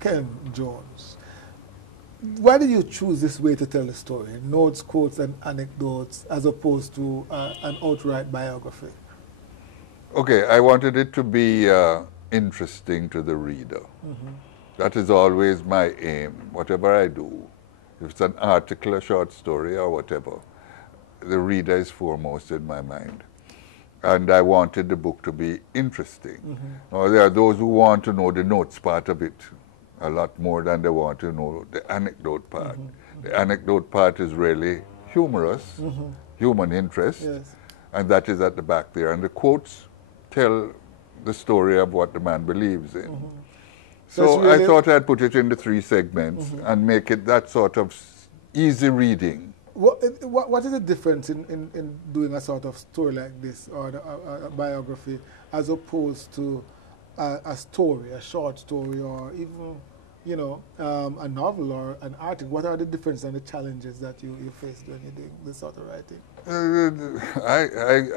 Ken Jones, why did you choose this way to tell the story? Notes, quotes, and anecdotes, as opposed to an outright biography? Okay, I wanted it to be interesting to the reader. That is always my aim, whatever I do. If it's an article, a short story, or whatever, the reader is foremost in my mind. And I wanted the book to be interesting. Now, there are those who want to know the notes part of it a lot more than they want to know the anecdote part. The anecdote part is really humorous, human interest, Yes. and that is at the back there. And the quotes tell the story of what the man believes in. So really I thought I'd put it into 3 segments and make it that sort of easy reading. What is the difference in doing a sort of story like this, or a biography, as opposed to a story, a short story, or even, you know, a novel or an article? What are the differences and the challenges that you face when you're doing this sort of writing?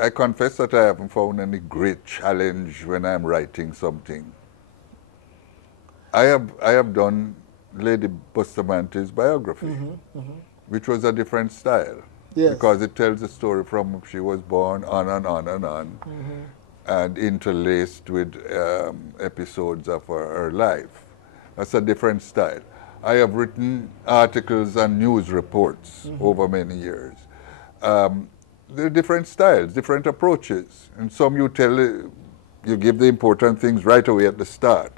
I confess that I haven't found any great challenge when I'm writing something. I have done Lady Bustamante's biography, which was a different style. Yes. Because it tells the story from she was born on and on and on, and interlaced with episodes of her life. That's a different style. I have written articles and news reports over many years. There are different styles, different approaches. And some you give the important things right away at the start.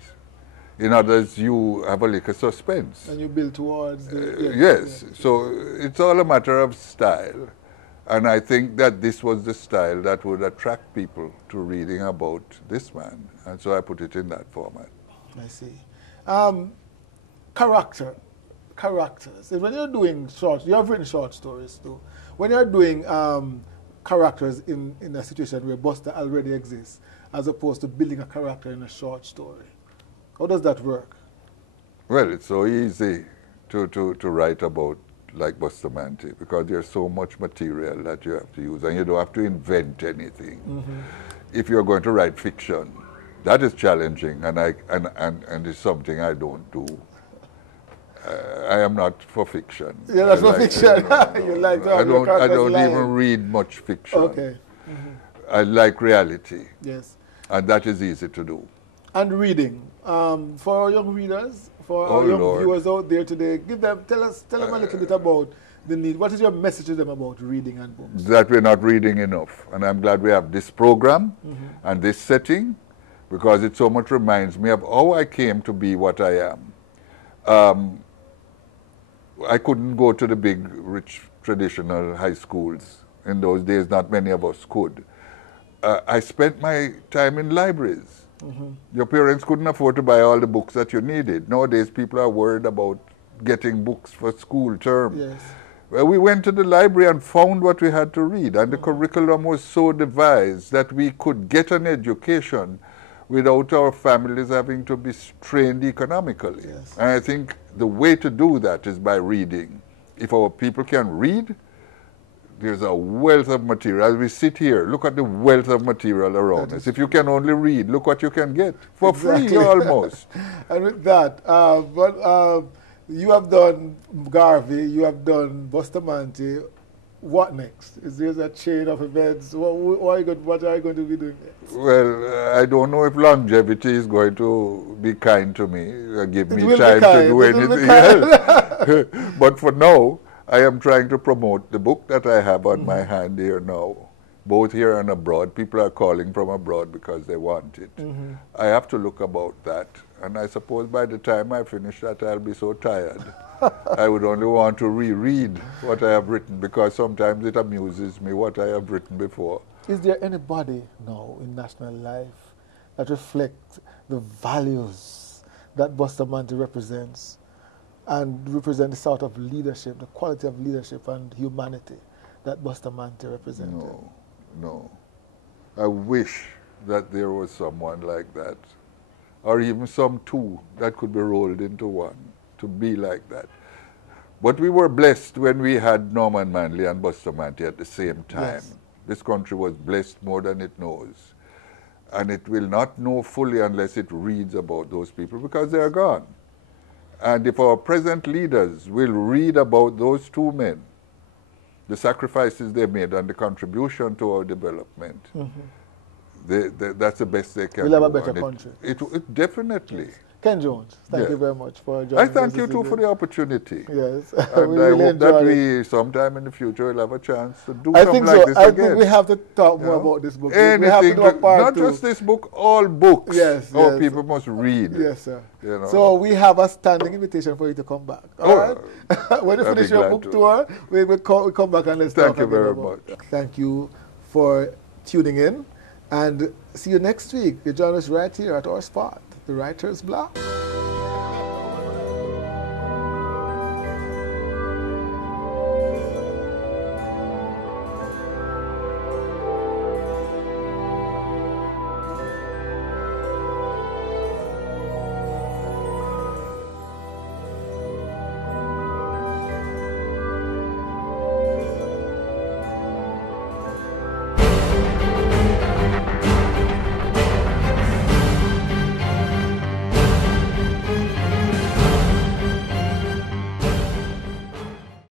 In others, you have a little suspense. And you build towards the... Yes, so it's all a matter of style. And I think that this was the style that would attract people to reading about this man. And so I put it in that format. I see. Characters. When you're doing you have written short stories too. When you're doing characters in a situation where Buster already exists, as opposed to building a character in a short story, how does that work? Well, it's so easy to write about like Bustamante, because there's so much material that you have to use, and you don't have to invent anything. If you're going to write fiction, that is challenging, and it's something I don't do. I am not for fiction. You're not for fiction. You like to have your I characters don't alive. even read much fiction. Okay. I like reality, Yes. and that is easy to do. And reading. For our young readers, for Oh, our young Lord. viewers out there today, tell them a little bit about the need. What is your message to them about reading and books? That we're not reading enough. And I'm glad we have this program and this setting, because it so much reminds me of how I came to be what I am. I couldn't go to the big, rich, traditional high schools. In those days, not many of us could. I spent my time in libraries. Your parents couldn't afford to buy all the books that you needed. Nowadays, people are worried about getting books for school term. Yes. Well, we went to the library and found what we had to read, and the curriculum was so devised that we could get an education without our families having to be strained economically. Yes. And I think the way to do that is by reading. If our people can read, there's a wealth of material. As we sit here, look at the wealth of material around us. If you can only read, look what you can get for free almost. And with that, you have done Garvey, you have done Bustamante. What next? Is there a chain of events? What are you going to be doing next? Well, I don't know if longevity is going to be kind to me, give It me will time be kind. to do It will be anything else. But for now, I am trying to promote the book that I have on my hand here now, both here and abroad. People are calling from abroad because they want it. I have to look about that. And I suppose by the time I finish that, I'll be so tired. I would only want to reread what I have written, because sometimes it amuses me what I have written before. Is there anybody now in national life that reflects the values that Bustamante represents and represent the sort of leadership, the quality of leadership and humanity that Bustamante represented? No. I wish that there was someone like that, or even some two that could be rolled into one, to be like that. But we were blessed when we had Norman Manley and Bustamante at the same time. Yes. This country was blessed more than it knows. And it will not know fully unless it reads about those people, because they are gone. And if our present leaders will read about those two men, the sacrifices they made and the contribution to our development, that's the best they can do. We'll have a better country. It definitely. Yes. Ken Jones, thank you very much for joining us. I thank you too for the opportunity. Yes. And I hope that we, sometime in the future, will have a chance to do something like this again. I think we have to talk more about this book. Anything, we have to do a part not just this book, all books. Yes, Our people must read. Yes, sir. You know. So we have a standing invitation for you to come back. All right? When you finish your book tour, we'll come back and let's talk about it. Thank you very much. Thank you for tuning in. And see you next week. You join us right here at our spot, the Writer's Block.